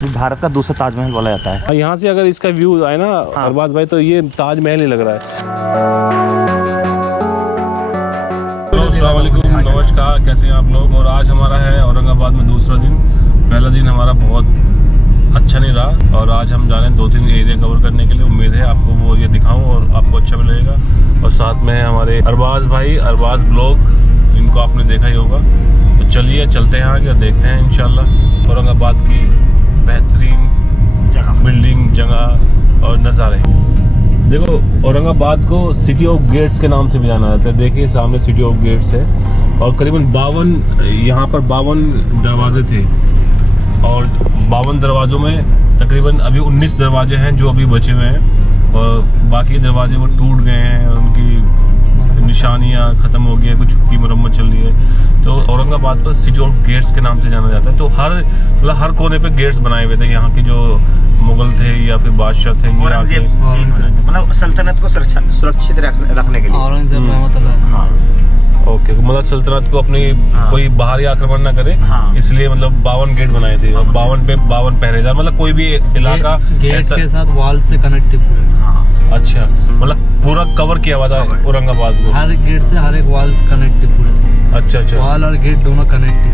भारत का दूसरा ताजमहल बोला जाता है। यहाँ से अगर इसका व्यू आए ना अरबाज भाई, तो ये ताजमहल ही लग रहा है। अस्सलाम वालेकुम, नमस्कार, कैसे हैं आप लोग। और आज हमारा है औरंगाबाद में दूसरा दिन। पहला दिन हमारा बहुत अच्छा नहीं रहा और आज हम जा रहे हैं 2-3 एरिया कवर करने के लिए। उम्मीद है आपको वो ये दिखाऊं और आपको अच्छा मिलेगा। और साथ में हमारे अरबाज भाई, अरबाज ब्लॉग, इनको आपने देखा ही होगा। तो चलिए चलते हैं आगे, देखते हैं इंशाल्लाह औरंगाबाद की बेहतरीन जगह, बिल्डिंग, जगह और नज़ारे। देखो, औरंगाबाद को सिटी ऑफ गेट्स के नाम से भी जाना जाता है। देखिए सामने सिटी ऑफ गेट्स है और करीबन 52 यहाँ पर 52 दरवाजे थे और 52 दरवाज़ों में तकरीबन अभी 19 दरवाजे हैं जो अभी बचे हुए हैं और बाकी दरवाजे वो टूट गए हैं, उनकी निशानियाँ ख़त्म हो गई है, कुछ की मरम्मत चल रही है। तो औरंगाबाद को सिटी ऑफ गेट्स के नाम से जाना जाता है। तो हर कोने पे गेट्स बनाए हुए थे। यहाँ के जो मुगल थे या फिर बादशाह थे, मतलब सल्तनत को सुरक्षित रखने के लिए औरंगजेब। हाँ, ओके, मतलब सल्तनत को अपनी कोई बाहरी आक्रमण ना करे, इसलिए मतलब 52 गेट बनाए थे और 52 पे 52 पहरेदार, मतलब कोई भी इलाका गेट के साथ वॉल से कनेक्टिव पूरे। अच्छा, मतलब पूरा कवर किया हुआ था औरंगाबाद को, हर गेट से हर एक वॉल कनेक्टिव पूरे। अच्छा, वॉल और गेट दोनों कनेक्टिव।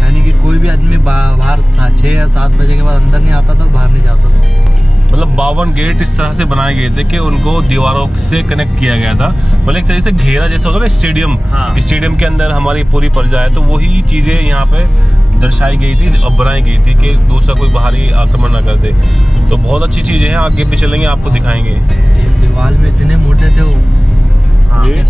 यानी कि कोई भी आदमी बाहर 6 या 7 बजे के बाद अंदर नहीं आता था, बाहर नहीं जाता था। मतलब 52 गेट इस तरह से बनाए गए थे कि उनको दीवारों से कनेक्ट किया गया था। मतलब एक तरह से घेरा जैसा होता है ना स्टेडियम, स्टेडियम के अंदर हमारी पूरी प्रजा है, तो वही चीज़ें यहाँ पे दर्शाई गई थी और बनाई गई थी कि दूसरा कोई बाहरी आक्रमण ना कर दे। तो बहुत अच्छी चीज़ें हैं, आगे भी चलेंगे, आपको दिखाएंगे। दीवार में इतने मोटे थे वो,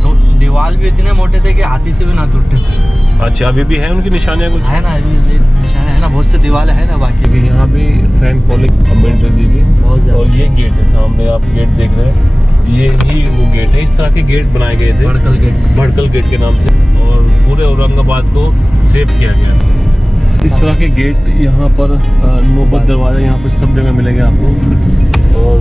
तो दीवार भी इतने मोटे थे कि हाथी से भी ना टूटते थे। अच्छा, अभी भी है उनकी निशानियाँ कुछ है ना, अभी निशानियाँ है ना, बहुत से दीवार है ना बाकी। यहाँ भी फैन फॉलोइंग अम्बेडकर जी की बहुत ज़्यादा। और ये गेट है सामने, आप गेट देख रहे हैं, ये ही वो गेट है। इस तरह के गेट बनाए गए थे भड़कल गेट के नाम से और पूरे औरंगाबाद को सेव किया गया। इस तरह के गेट यहाँ पर नौबत दरवाजा यहाँ पर सब जगह मिलेंगे आपको। और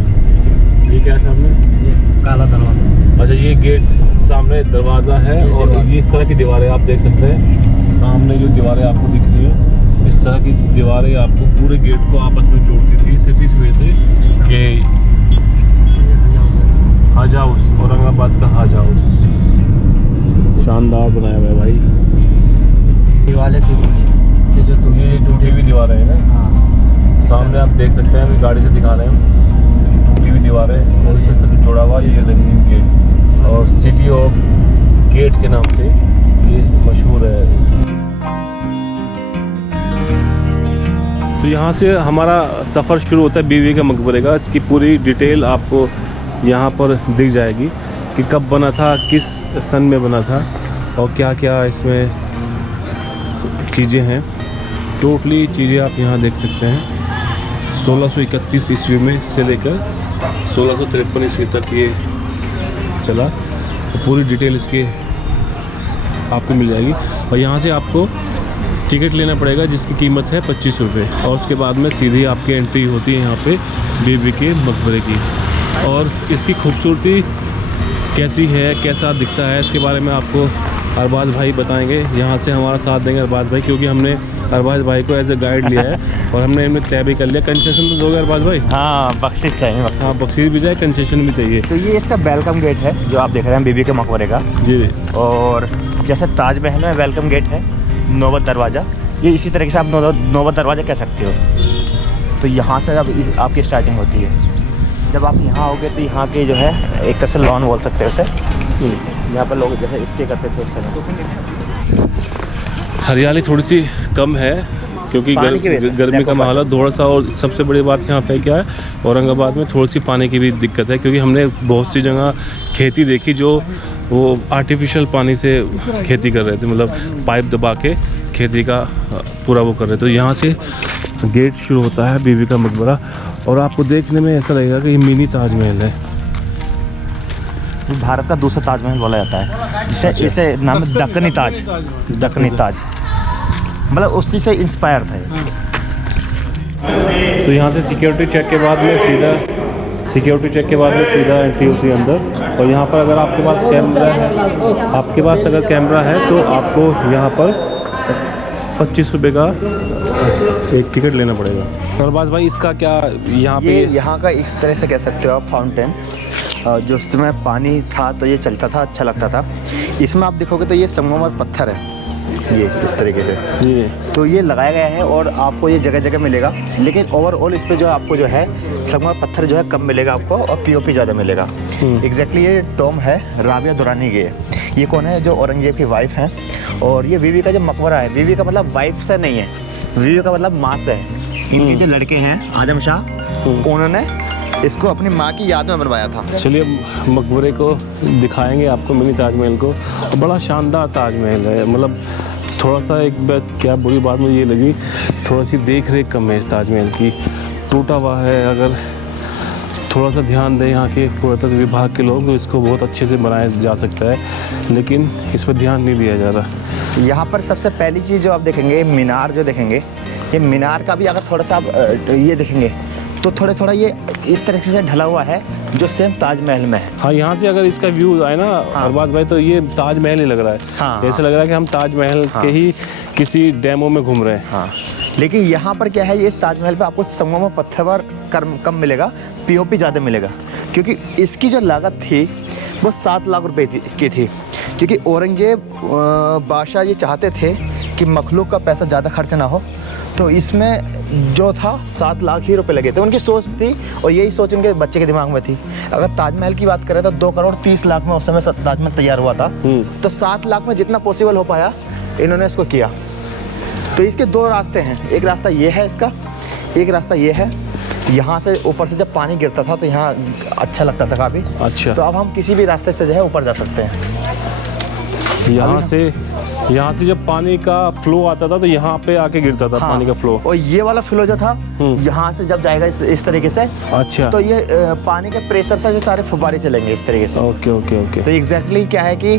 ये क्या है सामने, ये काला दरवाजा। अच्छा, ये गेट सामने दरवाज़ा है और ये इस तरह की दीवारें आप देख सकते हैं। सामने जो दीवारें आपको दिख रही हैं, इस तरह की दीवारें आपको पूरे गेट को आपस में जोड़ती थी, सिर्फ इस वजह से कि हज हाउस, औरंगाबाद का हज हाउस शानदार बनाया हुआ है भाई। दीवारें ये टूटी हुई दीवारें हैं ना, सामने आप देख सकते हैं, अभी गाड़ी से दिखा रहे हैं, टूटी हुई दीवारें और इससे सब जोड़ा हुआ ये रंगीन गेट और सिटी ऑफ गेट के नाम से ये मशहूर है। तो यहाँ से हमारा सफ़र शुरू होता है बीवी के मकबरे का। इसकी पूरी डिटेल आपको यहाँ पर दिख जाएगी कि कब बना था, किस सन में बना था और क्या क्या इसमें चीज़ें हैं। टोटली चीज़ें आप यहाँ देख सकते हैं। 1631 ईस्वी में से लेकर 1653 ईस्वी तक ये चला। तो पूरी डिटेल इसकी आपको मिल जाएगी और यहाँ से आपको टिकट लेना पड़ेगा जिसकी कीमत है 25 रुपये और उसके बाद में सीधी आपकी एंट्री होती है यहाँ पे बीबी के मकबरे की। और इसकी खूबसूरती कैसी है, कैसा दिखता है, इसके बारे में आपको अरबाज भाई बताएंगे। यहाँ से हमारा साथ देंगे अरबाज भाई, क्योंकि हमने अरबाज भाई को एज ए गाइड लिया है और हमने इनमें तय भी कर लिया। कंसेशन तो दोगे अरबाज भाई? हाँ, बख्शिश चाहिए। हाँ, बख्शीश भी चाहिए, कंसेशन भी चाहिए। तो ये इसका वेलकम गेट है जो आप देख रहे हैं बीबी के मकबरे का जी। और जैसे ताजमहल में वेलकम गेट है, नौबत दरवाज़ा, ये इसी तरीके से आप नौबत दरवाज़ा कह सकते हो। तो यहाँ से अब आपकी स्टार्टिंग होती है। जब आप यहाँ आओगे तो यहाँ के जो है एक तरह से लॉन बोल सकते हो उसे, यहाँ पर लोग जैसे स्टे करते थे उस समय। हरियाली थोड़ी सी कम है क्योंकि गर्मी का माहौल है थोड़ा सा। और सबसे बड़ी बात यहाँ पे क्या है, औरंगाबाद में थोड़ी सी पानी की भी दिक्कत है, क्योंकि हमने बहुत सी जगह खेती देखी जो वो आर्टिफिशियल पानी से खेती कर रहे थे, मतलब पाइप दबा के खेती का पूरा वो कर रहे थे। तो यहाँ से गेट शुरू होता है बीबी का मकबरा और आपको देखने में ऐसा लगेगा कि ये मिनी ताजमहल है। भारत का दूसरा ताजमहल बोला जाता है, इसे नाम है दक्कनी ताज। दक्कनी ताज मतलब उसी से इंस्पायर था। तो यहाँ से सिक्योरिटी चेक के बाद में सीधा एंट्री होती है अंदर। और यहाँ पर अगर आपके पास कैमरा है, तो आपको यहाँ पर 25 रुपये का एक टिकट लेना पड़ेगा। अरबाज भाई इसका क्या यहाँ पे? ये यहाँ का इस तरह से कह सकते हो आप फाउंटेन, जो उस समय पानी था तो ये चलता था, अच्छा लगता था। इसमें आप देखोगे तो ये संगमरमर पत्थर है, ये इस तरीके से जी। तो ये लगाया गया है और आपको ये जगह जगह मिलेगा, लेकिन ओवरऑल इस पे जो आपको जो है संगमरमर पत्थर जो है कम मिलेगा आपको और पीओपी ज़्यादा मिलेगा। एग्जैक्टली ये टॉम है राबिया दुरानी की है। ये कौन है? जो औरंगजेब की वाइफ है। और ये बीवी का जो मकबरा है, बीवी का मतलब वाइफ से नहीं है, बीवी का मतलब माँ से है। इनके जो लड़के हैं आजम शाह, उन्होंने इसको अपनी माँ की याद में बनवाया था। चलिए मकबरे को दिखाएंगे आपको, मिनी ताजमहल को। बड़ा शानदार ताजमहल है, मतलब थोड़ा सा एक क्या बुरी बात मुझे ये लगी, थोड़ा सी देख रेख कम है इस ताजमहल की, टूटा हुआ है। अगर थोड़ा सा ध्यान दें यहाँ के पुरातत्व विभाग के लोग तो इसको बहुत अच्छे से बनाया जा सकता है, लेकिन इस पर ध्यान नहीं दिया जा रहा। यहाँ पर सबसे पहली चीज़ जो आप देखेंगे, मीनार जो देखेंगे, ये मीनार का भी अगर थोड़ा सा आप ये देखेंगे तो थोड़ा ये इस तरीके से ढला हुआ है जो सेम ताजमहल में है। हाँ, यहाँ से अगर इसका व्यू आए ना अरबाज भाई, तो ये ताजमहल ही लग रहा है। हाँ, ऐसा लग रहा है कि हम ताजमहल के ही किसी डैमो में घूम रहे हैं। हाँ, लेकिन यहाँ पर क्या है, ये इस ताजमहल पे आपको संगमरमर पत्थर कम मिलेगा, पीओपी ज़्यादा मिलेगा, क्योंकि इसकी जो लागत थी वो 7 लाख रुपए की थी। क्योंकि औरंगजेब बादशाह ये चाहते थे कि मखलूक का पैसा ज़्यादा खर्च ना हो, तो इसमें जो था 7 लाख ही रुपए लगे थे। उनकी सोच थी और यही सोच उनके बच्चे के दिमाग में थी। अगर ताजमहल की बात करें तो 2 करोड़ 30 लाख में उस समय ताजमहल तैयार हुआ था, तो 7 लाख में जितना पॉसिबल हो पाया इन्होंने इसको किया। तो इसके 2 रास्ते हैं, एक रास्ता ये है इसका, एक रास्ता ये है। यहाँ से ऊपर से जब पानी गिरता था तो यहाँ अच्छा लगता था काफ़ी। अच्छा, तो अब हम किसी भी रास्ते से जो है ऊपर जा सकते हैं। यहाँ से जब पानी का फ्लो आता था तो यहाँ पे आके गिरता था। हाँ, पानी का फ्लो। और ये वाला फ्लो जो था यहाँ से जब जाएगा इस तरीके से, अच्छा, तो ये पानी के प्रेशर से ये सारे फुब्बारे चलेंगे इस तरीके से। Okay okay okay. तो एग्जैक्टली क्या है कि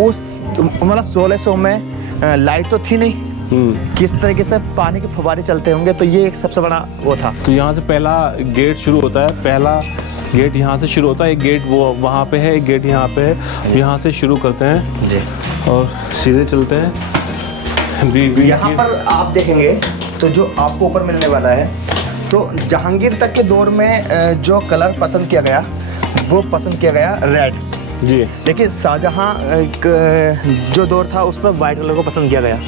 उस मतलब 1600 में लाइट तो थी नहीं, किस तरीके से पानी के फुब्बारे चलते होंगे, तो ये एक सबसे बड़ा वो था। तो यहाँ से पहला गेट शुरू होता है, पहला गेट यहाँ से शुरू होता है, एक गेट वो वहाँ पे है, एक गेट यहाँ पे है। यहाँ से शुरू करते हैं जी और सीधे चलते हैं। यहाँ पर आप देखेंगे तो जो आपको ऊपर मिलने वाला है, तो जहांगीर तक के दौर में जो कलर पसंद किया गया वो पसंद किया गया रेड जी, लेकिन शाहजहाँ जो दौर था उसमें वाइट कलर को पसंद किया गया।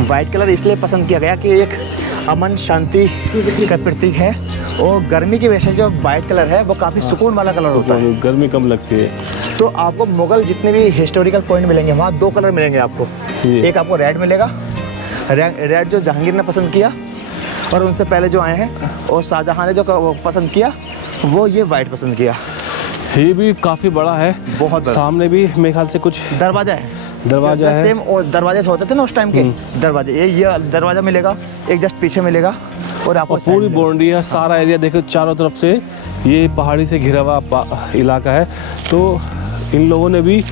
वाइट कलर इसलिए पसंद किया गया कि एक अमन शांति का प्रतीक है, और गर्मी की वजह से जो वाइट कलर है वो काफ़ी सुकून वाला कलर होता है, गर्मी कम लगती है। तो आपको मुगल जितने भी हिस्टोरिकल पॉइंट मिलेंगे वहाँ 2 कलर मिलेंगे आपको। एक आपको रेड मिलेगा, रेड जो जहांगीर ने पसंद किया और उनसे पहले जो आए हैं, और शाहजहाँ ने जो पसंद किया वो ये वाइट पसंद किया। ये भी काफ़ी बड़ा है, बहुत बड़ा। सामने भी मेरे ख्याल से कुछ दरवाजा है, दरवाजा है, सेम दरवाजे होते थे ना उस टाइम के दरवाजे। ये दरवाजा मिलेगा, एक जस्ट पीछे मिलेगा, और आपको पूरी बाउंड्री है, सारा एरिया देखो चारों तरफ से ये पहाड़ी से घिरा हुआ इलाका है। तो इन लोगों ने भी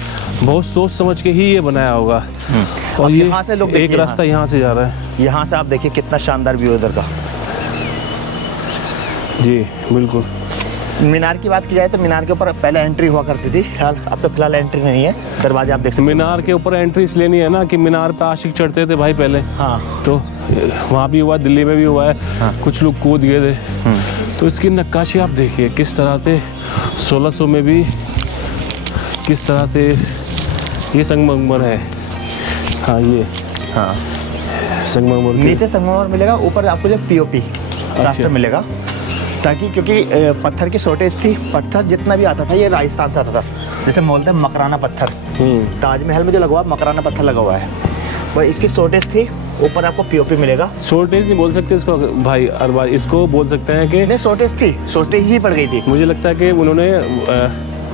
बहुत सोच समझ के ही ये बनाया होगा। और ये यहाँ से लोग एक रास्ता यहाँ से जा रहा है, यहाँ से आप देखिए कितना शानदार व्यू है इधर का। जी बिल्कुल। मीनार की बात की जाए तो मीनार के ऊपर पहले एंट्री हुआ करती थी, अब तो फिलहाल एंट्री नहीं है, दरवाजे आप देख सकते हैं। मीनार के ऊपर एंट्री इसलिए नहीं है ना कि मीनार पे आशिक चढ़ते थे भाई पहले। हाँ, तो वहाँ भी हुआ, दिल्ली में भी हुआ है। हाँ, कुछ लोग कूद गए थे। तो इसकी नक्काशी आप देखिए किस तरह से 1600 में भी किस तरह से ये संगमरमर है। हाँ, ये हाँ संगमरमर नीचे संगमरमर मिलेगा, ऊपर आपको जो पीओपी रास्ता मिलेगा, ताकि क्योंकि पत्थर की शॉर्टेज थी। पत्थर जितना भी आता था ये राजस्थान से आता था, जैसे बोलते हैं मकराना पत्थर। ताजमहल में जो लगा हुआ मकराना पत्थर लगा हुआ है, पर इसकी शॉर्टेज थी। ऊपर आपको पीओपी मिलेगा। शॉर्टेज नहीं बोल सकते इसको भाई अरबाज, इसको बोल सकते हैं कि नहीं, शॉर्टेज थी, शॉर्टेज ही पड़ गई थी। मुझे लगता है कि उन्होंने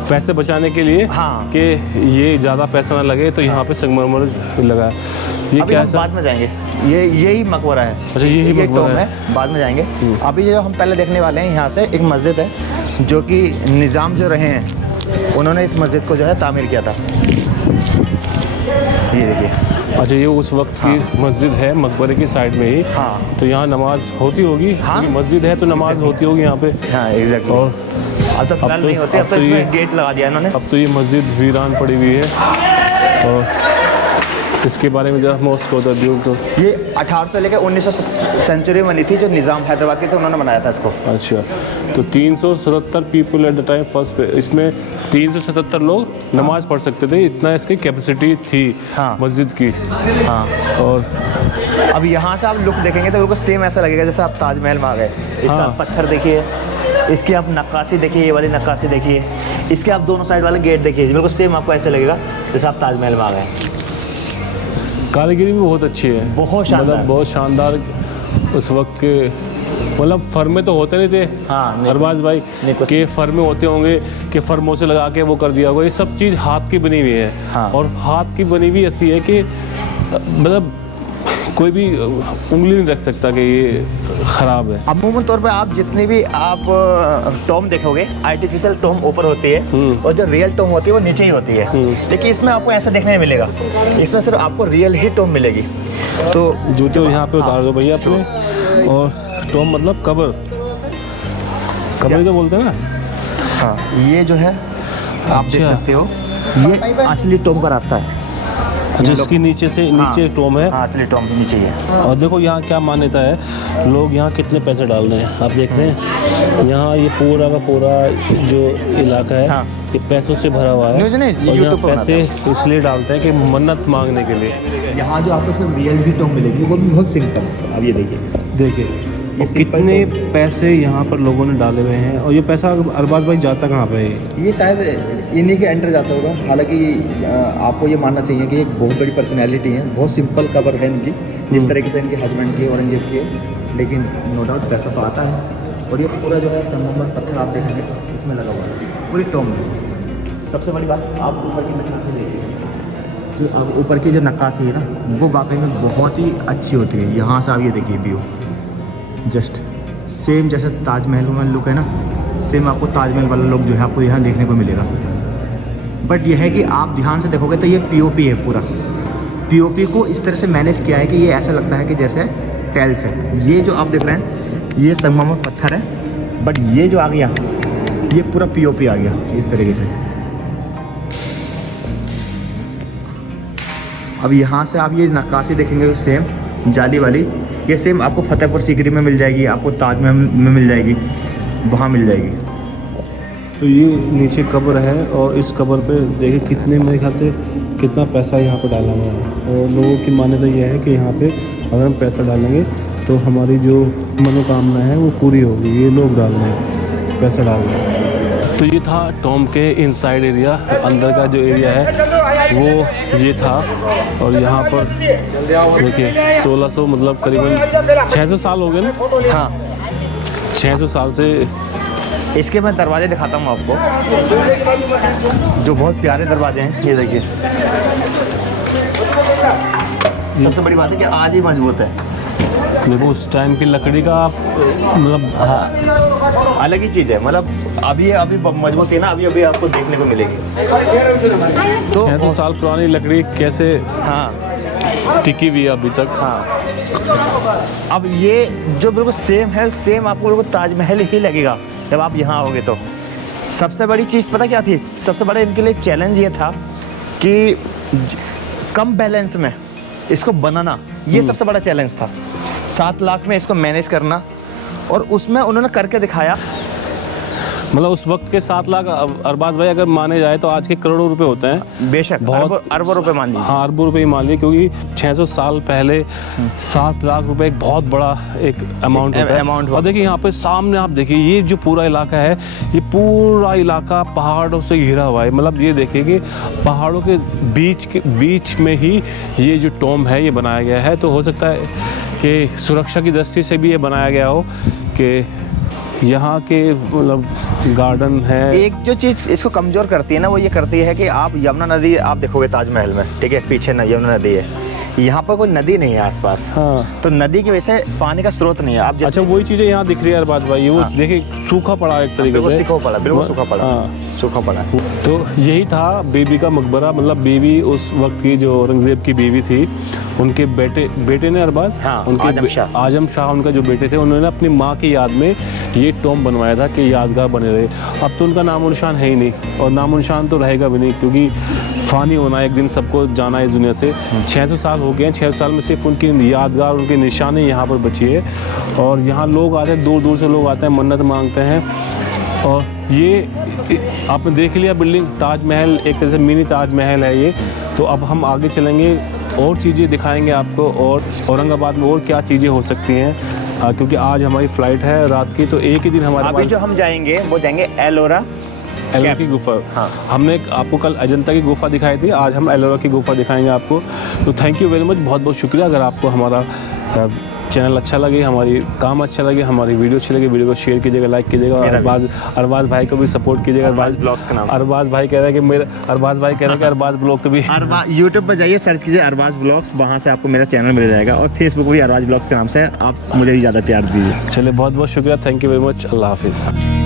पैसे बचाने के लिए, हाँ, कि ये ज़्यादा पैसा ना लगे तो यहाँ पे संगमरमर लगा। ये अभी क्या हम बाद में जाएंगे, यही मकबरा है। अच्छा, यही मकबरा है, बाद में जाएंगे। अभी जो हम पहले देखने वाले हैं, यहाँ से एक मस्जिद है जो कि निज़ाम जो रहे हैं उन्होंने इस मस्जिद को जो है तामीर किया था। ये देखिए। अच्छा, ये उस वक्त की मस्जिद है मकबरे की साइड में ही। हाँ, तो यहाँ नमाज होती होगी। हाँ, मस्जिद है तो नमाज होती होगी यहाँ पे। हाँ एग्जैक्टली। और अब तो फिलहाल नहीं होती, अब तो इसमें गेट लगा दिया इन्होंने। अब तो ये मस्जिद वीरान पड़ी हुई है। और इसके बारे में जरा मोस्ट को तो ये 1800 से लेकर 1900 सेंचुरी में बनी थी, जो निज़ाम हैदराबाद के थे उन्होंने बनाया था इसको। अच्छा, तो 377 people at the time first पे, इसमें 377 लोग नमाज पढ़ सकते थे, इतना इसकी कैपेसिटी थी। हाँ। मस्जिद की। हाँ। और अब यहाँ से आप लुक देखेंगे तो बिल्कुल सेम ऐसा लगेगा जैसे आप ताजमहल में आ गए। इसका हाँ। आप पत्थर देखिए, इसकी आप नक्काशी देखिए, ये वाली नक्काशी देखिए, इसके आप दोनों साइड वाले गेट देखिए, बिल्कुल सेम आपको ऐसे लगेगा जैसे आप ताजमहल में आ गए। कारीगरी भी बहुत अच्छी है, बहुत शानदार। मतलब बहुत शानदार। उस वक्त के मतलब फर्मे तो होते नहीं थे। हाँ, अरबाज भाई के फर्मे होते होंगे कि फर्मों से लगा के वो कर दिया होगा। ये सब चीज़ हाथ की बनी हुई है। हाँ। और हाथ की बनी हुई ऐसी है कि मतलब कोई भी उंगली नहीं रख सकता कि ये ख़राब है। अमूमन तौर पे आप जितनी भी आप टॉम देखोगे, आर्टिफिशियल टॉम ऊपर होती है और जो रियल टॉम होती है वो नीचे ही होती है। लेकिन इसमें आपको ऐसा देखने नहीं मिलेगा, इसमें सिर्फ आपको रियल ही टॉम मिलेगी। तो जूते यहाँ पे उतार दो भैया अपने। और टॉम मतलब कब्र ही तो बोलते हैं ना। हाँ, ये जो है आप देख अच्छा। सकते हो, ये असली टॉम का रास्ता है। अच्छा, इसकी नीचे से नीचे टॉम है। हाँ, असली टॉम के नीचे ही है। और देखो यहाँ क्या मान्यता है, लोग यहाँ कितने पैसे डाल रहे हैं आप देख रहे हैं। यहाँ ये पूरा का पूरा जो इलाका है, हाँ। ये पैसों से भरा हुआ है। न्यूज़ नहीं, और यहाँ YouTube पर पैसे इसलिए डालते हैं कि मन्नत मांगने के लिए। यहाँ जो आपको सिर्फ रियल ही टॉम मिलेगी वो भी बहुत सिंपल। अब ये देखिए, देखिए कितने पैसे यहाँ पर लोगों ने डाले हुए हैं। और ये पैसा अरबाज भाई जाता कहाँ पे है? ये शायद इन्हीं के एंटर जाता होगा। हालांकि आपको ये मानना चाहिए कि एक बहुत बड़ी पर्सनैलिटी है, बहुत सिंपल कबर है इनकी, जिस तरीके से इनके हस्बैंड की औरंगजेब की है, लेकिन नो डाउट पैसा तो आता है। और ये पूरा जो है संगमरमर पत्थर आप देखेंगे इसमें लगा हुआ है पूरी टॉम में। सबसे बड़ी बात, आप ऊपर की नक्काशी देखिए, जो आप ऊपर की जो नक्काशी है ना, वो वाकई में बहुत ही अच्छी होती है। यहाँ से आप ये देखिए व्यू, जस्ट सेम जैसे ताजमहल में लुक है ना, सेम आपको ताजमहल वाला लुक जो है आपको यहाँ देखने को मिलेगा। बट यह है कि आप ध्यान से देखोगे तो ये पीओपी है पूरा। पीओपी को इस तरह से मैनेज किया है कि ये ऐसा लगता है कि जैसे टाइल्स है। ये जो आप देख रहे हैं ये संगमरमर पत्थर है, बट ये जो आ गया ये पूरा पीओपी आ गया इस तरीके से। अब यहाँ से आप ये नक्काशी देखेंगे सेम जाली वाली, ये सेम आपको फतेहपुर सीकरी में मिल जाएगी, आपको ताजमहल में मिल जाएगी, वहाँ मिल जाएगी। तो ये नीचे कब्र है और इस कब्र पे देखिए कितने, मेरे ख्याल से कितना पैसा यहाँ पे डाला हुआ है। और लोगों की मान्यता यह है कि यहाँ पे अगर हम पैसा डालेंगे तो हमारी जो मनोकामना है वो पूरी होगी। ये लोग डाल रहे हैं, पैसा डाल रहे हैं। तो ये था टॉम के इनसाइड एरिया, अंदर का जो एरिया है वो ये था। और यहाँ पर देखिए 1600 मतलब करीबन 600 साल हो गए ना। हाँ, 600 साल से। इसके मैं दरवाजे दिखाता हूँ आपको, जो बहुत प्यारे दरवाजे हैं। ये देखिए, सबसे बड़ी बात है कि आज ही मजबूत है। देखो उस टाइम की लकड़ी का मतलब हाँ, अलग ही चीज़ है। मतलब अभी मजबूत है ना, अभी आपको देखने को मिलेगी। तो 600 साल पुरानी लकड़ी कैसे हाँ टिकी हुई है अभी तक। हाँ, अब ये जो बिल्कुल सेम है, सेम आपको बिल्कुल ताजमहल ही लगेगा जब आप यहाँ आओगे तो। सबसे बड़ी चीज़ पता क्या थी? सबसे बड़ा इनके लिए चैलेंज ये था कि कम बैलेंस में इसको बनाना, ये सबसे बड़ा चैलेंज था। 7 लाख में इसको मैनेज करना, और उसमें उन्होंने करके दिखाया। मतलब उस वक्त के 7 लाख अरबाज भाई अगर माने जाए तो आज के करोड़ों रुपए होते हैं। बेशक बहुत अरबों रुपए मान लीजिए। हाँ, अरबों रुपए ही मान लिए, क्योंकि 600 साल पहले 7 लाख रुपए एक बहुत बड़ा एक अमाउंट होता है। और देखिए यहाँ पे सामने आप देखिए, ये जो पूरा इलाका है, ये पूरा इलाका पहाड़ों से घिरा हुआ है। मतलब ये देखिए कि पहाड़ों के बीच में ही ये जो टॉम है ये बनाया गया है। तो हो सकता है कि सुरक्षा की दृष्टि से भी ये बनाया गया हो कि यहाँ के मतलब गार्डन है। एक जो चीज़ इसको कमज़ोर करती है ना, वो ये करती है कि आप यमुना नदी आप देखोगे ताजमहल में, ठीक है, पीछे ना यमुना नदी है, यहाँ पर कोई नदी नहीं है आसपास। हाँ, तो नदी की वजह से पानी का स्रोत नहीं है। आप अच्छा वही चीज़ें यहाँ दिख रही है अरबाज भाई, वो देखिए सूखा पड़ा एक तरीके से। सूखा पड़ा, बिल्कुल सूखा पड़ा। हाँ, सूखा पड़ा। तो यही था बीबी का मकबरा। मतलब बीबी उस वक्त की जो औरंगजेब की बीवी थी, उनके बेटे ने अरबाज, हाँ, उनके आजम शाह उनका जो बेटे थे, उन्होंने अपनी माँ की याद में ये टॉम बनवाया था कि यादगार बने रहे। अब तो उनका नामो निशान है ही नहीं, और नामो निशान तो रहेगा भी नहीं, क्योंकि फ़ानी होना है, एक दिन सबको जाना है इस दुनिया से। 600 साल हो गए हैं, 600 साल में सिर्फ उनकी यादगार, उनके निशानें यहाँ पर बची है। और यहाँ लोग आते हैं, दूर दूर से लोग आते हैं, मन्नत मांगते हैं। और ये आपने देख लिया बिल्डिंग, ताजमहल, एक तरह से मिनी ताजमहल है ये। तो अब हम आगे चलेंगे और चीज़ें दिखाएंगे आपको, और औरंगाबाद में और क्या चीज़ें हो सकती हैं, क्योंकि आज हमारी फ़्लाइट है रात की, तो एक ही दिन हमारे अभी जो हम जाएंगे वो जाएंगे एलोरा की गुफा। हाँ, हमने आपको कल अजंता की गुफा दिखाई थी, आज हम एलोरा की गुफा दिखाएंगे आपको। तो थैंक यू वेरी मच, बहुत बहुत शुक्रिया। अगर आपको हमारा चैनल अच्छा लगे, हमारी काम अच्छा लगे, हमारी वीडियो अच्छी लगे, वीडियो को शेयर कीजिएगा, लाइक कीजिएगा। और अरबाज भाई को भी सपोर्ट कीजिएगा। अरबाज ब्लॉग्स का नाम। अरबाज भाई कह रहे हैं कि मेरा अरबाज भाई कह रहे हैं कि अरबाज ब्लॉग तो भी यूट्यूब पर जाइए, सर्च कीजिए अरबाज ब्लॉग्स, वहाँ से आपको मेरा चैनल मिल जाएगा। और फेसबुक भी अरबाज ब्लॉग्स के नाम से, आप मुझे भी ज़्यादा प्यार दीजिए। चलिए, बहुत बहुत शुक्रिया, थैंक यू वेरी मच, अल्लाह हाफिज़।